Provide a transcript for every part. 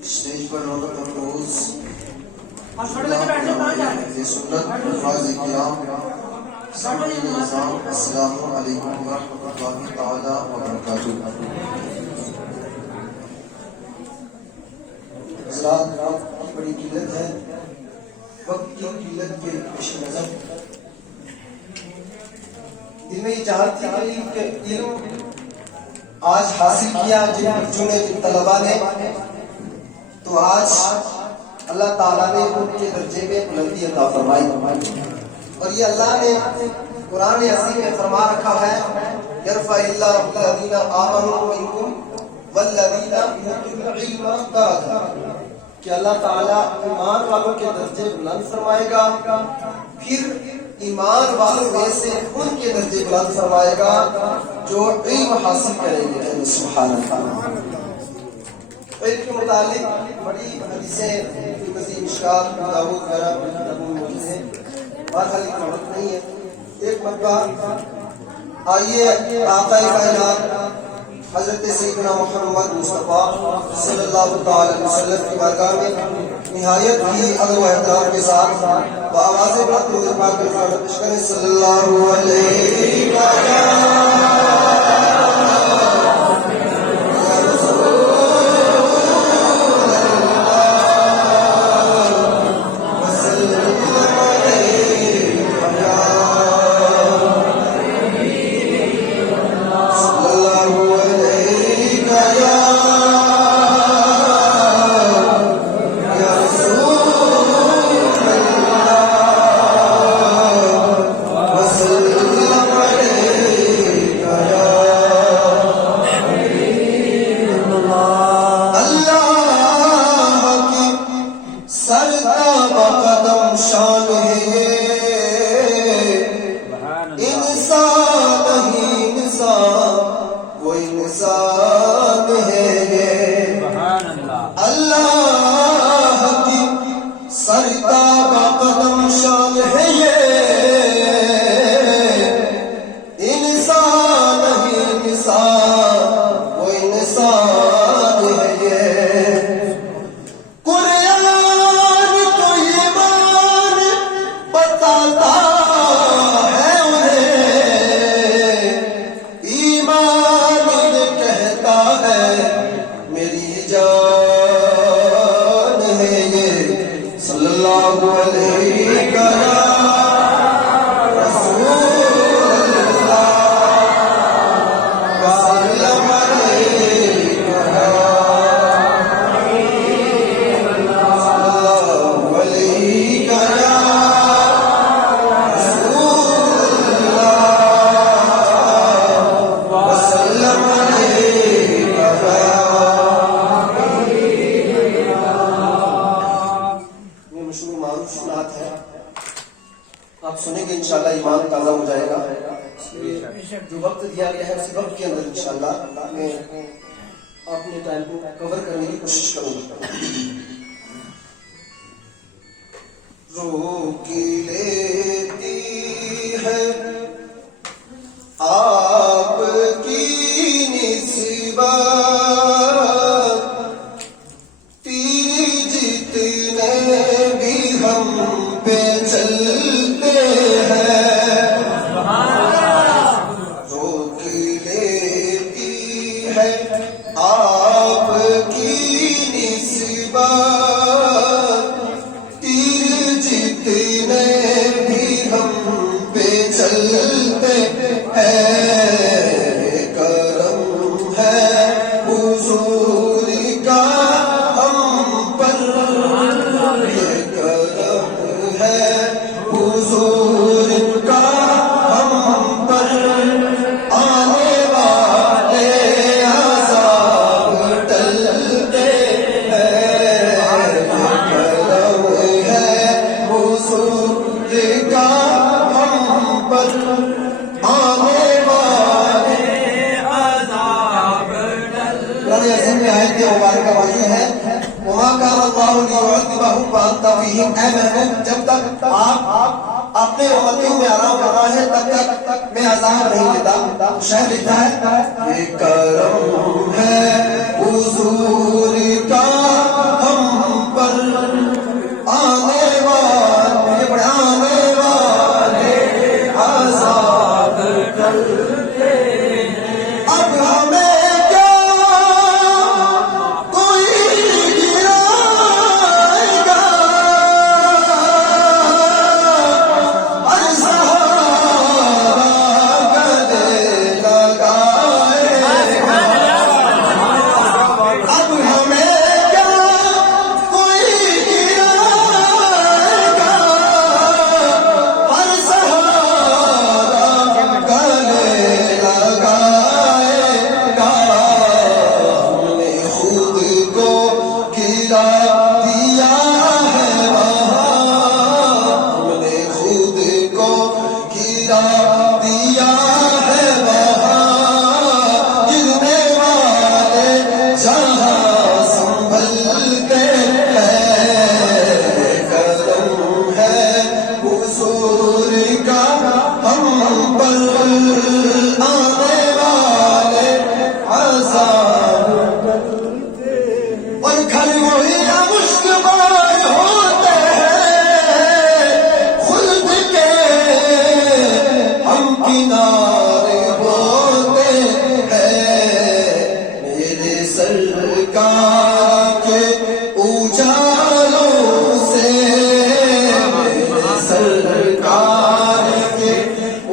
Stage پر رونق افروز سنت الفاظ کرام سامعین نظام السلام علیکم ورحمۃ اللہ تعالی وبرکاتہ۔ حضرات، بڑی قلت ہے، وقت کی قلت کے پیش نظر دل میں یہ چاہت تھی کہ علم آج حاصل کیا جن بچوں نے، جن طلباء نے، تو آج اللہ تعالیٰ نے ان کے درجے میں بلندی عطا فرمائی، اور یہ اللہ نے قرآن عظیم میں فرما رکھا ہے یرفع اللہ الذین آمنوا منکم والذین اوتوا العلم درجات، کہ اللہ تعالیٰ ایمان والوں کے درجے بلند فرمائے گا، پھر ایمان والوں میں سے ان کے درجے بلند فرمائے گا جو علم حاصل کریں گے۔ سبحان اللہ۔ علم کے متعلق بڑی حدیثیں مزید مشکات داؤد وغیرہ موجود ہیں، بات حالی کی وقت نہیں ہے۔ ایک مرتبہ آئیے آقا کائنات حضرت سیدنا محمد مصطفیٰ صلی اللہ تعالی وسلم کی بارگاہ میں نہایت ہی ادب و احترام کے ساتھ بآواز بلند درود پاک پیش کریں صلی اللہ علیہ جو وقت دیا گیا ہے اسی وقت کے اندر انشاءاللہ میں اپنے ٹائم کو کور کرنے کی کوشش کروں گا۔ روک لیتی ہے آپ کی نسبت تیری جتنے بھی ہم پہ چلتے ہیں، آپ کی نسبت تیر جتنے بھی موضوع ہے وما كان الله ليعذبهم وانت فيهم، اے محبوب جب تک آپ اپنے امتیوں میں آرام کرنا ہے تب تک میں عذاب نہیں دیتا. شاعر لکھتا ہے یہ کرم ہے حضور کا ہم پر آنے والے عذاب ٹلتے ہیں. اب ہمیں کیا کوئی گرائے گا، ہر سہارا گلے لگائے گا. اب ہمیں کیا کوئی گرائے گا، ہر سہارا گلے لگائے گا. ہم نے خود کو گرا دیا ہے وہاں، ہم نے خود کو گرا دیا ہے وہاں. گرنے والے جہاں سنبھلتے ہیں، کرم ہے حضور کا ہم پر آنے والے عذاب. اور گھر وہی مشک بار ہوتے ہیں خلد کے، ہم کنارے ہوتے ہیں. میرے سرکار کے اجالوں سے، میرے سرکار کے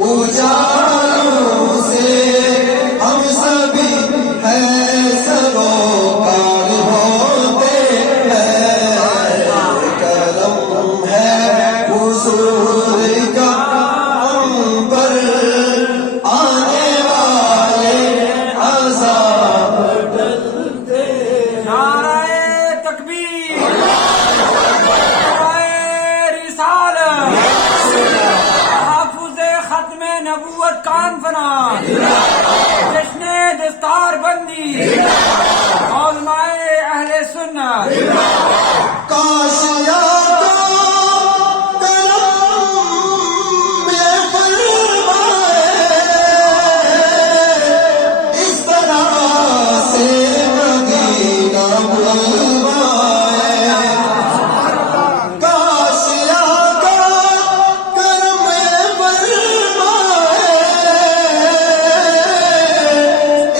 اجالوں سے ہم سبھی ہیں سروکار ہوتے ہیں. کرم ہے حضور کا ہم پر آنے والے عذاب ٹلتے ہیں. نعرہ تکبیر، نعرہ رسالت، تحفظ ختم نبوت کانفرنس، جشن دستار بندی، علماء اہل سنت. کاش یاد کرم میں فرمائے اس طرح سے مدینہ بلوائے. کاش یاد کرم میں فرمائے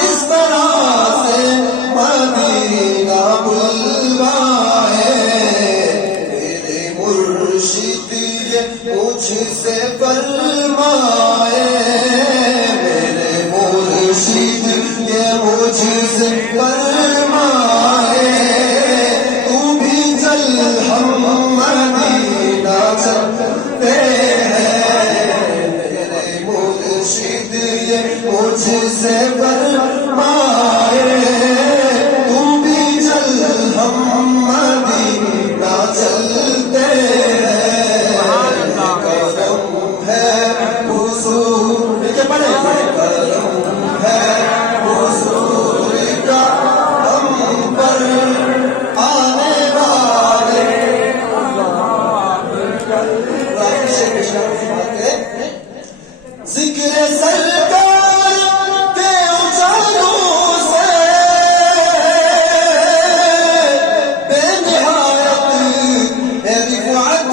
اس طرح سے مدینہ بلوائے. میرے مرشد یہ مجھ سے فرمائے، میرے مرشد یہ مجھ سے فرمائے تو بھی چل ہم مدینہ چلتے ہیں. میرے مرشد یہ مجھ سے فرمائے تو بھی چل ہم مدینہ چلتے ہیں. کرم ہے حضور کے بڑے کرم ہے حضور کا ہم پر آنے والے ذکر سرکار کے اجالوں سے بے نہایت ہے رفعت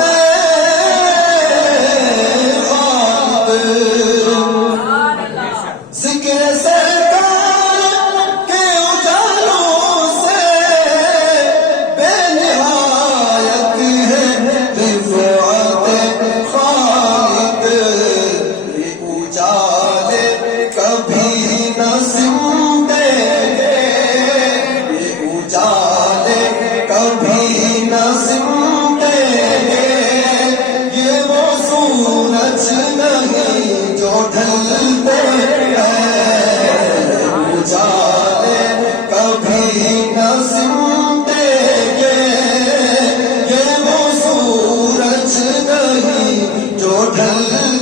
غالب. ذکر سرکار کے اجالوں سے بے نہایت ہے رفعت خالد. یہ اجالے کبھی نہ سمتے، یہ اجالے کبھی نہ سمتے. یہ وہ سورج نہیں جو ڈھلتے ہیں، اجالے کبھی نہ سمتے. یہ وہ سورج نہیں جو ڈھلتے